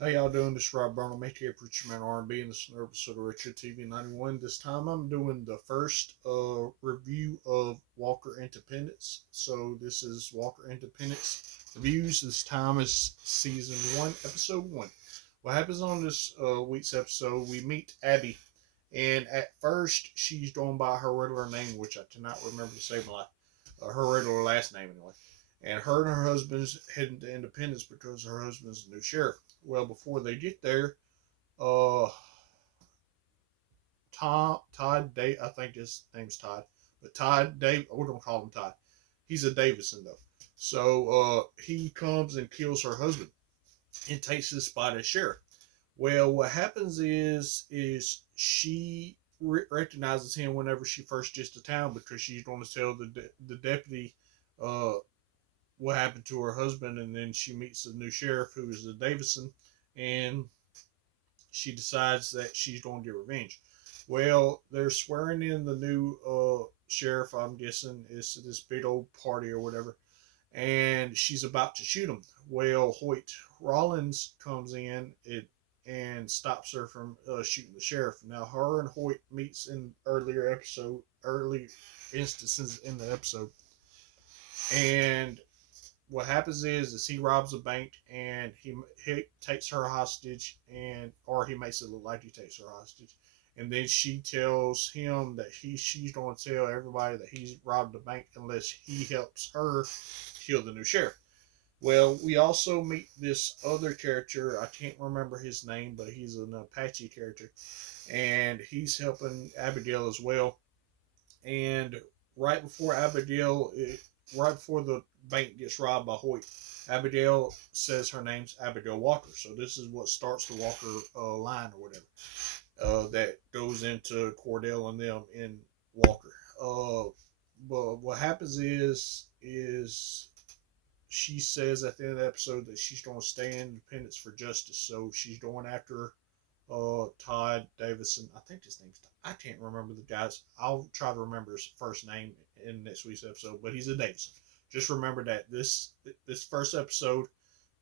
How y'all doing? This is Rob Burnham, ATA Preacher Man R&B, and this is an episode of Richard TV 91. This time I'm doing the first review of Walker Independence. So this is Walker Independence Reviews. This time is Season 1, Episode 1. What happens on this week's episode, we meet Abby. And at first, she's going by her regular name, which I cannot remember to save my life. Her regular last name, anyway. And her and her husband's heading to Independence because her husband's the new sheriff. Well, before they get there, uh, Todd, I think his name's Todd, but Todd, we're gonna call him Todd. He's a Davison though, so he comes and kills her husband and takes his spot as sheriff. Well, what happens is she recognizes him whenever she first gets to town because she's going to tell the deputy uh what happened to her husband, and then she meets the new sheriff who is the Davison, and she decides that she's going to get revenge. Well, they're swearing in the new sheriff. I'm guessing it's this big old party or whatever, and she's about to shoot him. Well, Hoyt Rollins comes in and stops her from shooting the sheriff. Now, her and Hoyt meets in early instances in the episode, and what happens is he robs a bank and he takes her hostage, and or he makes it look like he takes her hostage, and then she tells him that she's going to tell everybody that he's robbed the bank unless he helps her kill the new sheriff. Well, we also meet this other character. I can't remember his name, but he's an Apache character, and he's helping Abigail as well. And right before right before the bank gets robbed by Hoyt, Abigail says her name's Abigail Walker. So this is what starts the Walker line or whatever that goes into Cordell and them in Walker. But what happens is she says at the end of the episode that she's going to stay in Independence for justice. So she's going after Todd Davison. I think his name's Todd. I can't remember the guy's. I'll try to remember his first name in next week's episode, but he's a Davison. Just remember that this first episode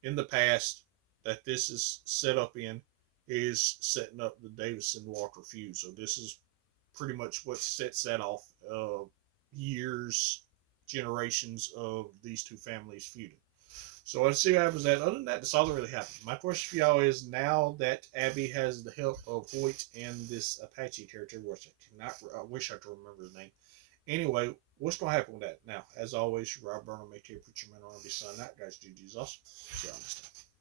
in the past that this is set up in is setting up the Davison Walker feud. So this is pretty much what sets that off. Years, generations of these two families feuding. So let's see what happens. That other than that, that's all that really happens. My question for y'all is, now that Abby has the help of Hoyt and this Apache character, which I wish I could remember his name. Anyway, what's going to happen with that? Now, as always, Rob Burnham, ATA Preacher Man, R&B signing out. Guys, GG's awesome. See y'all next time.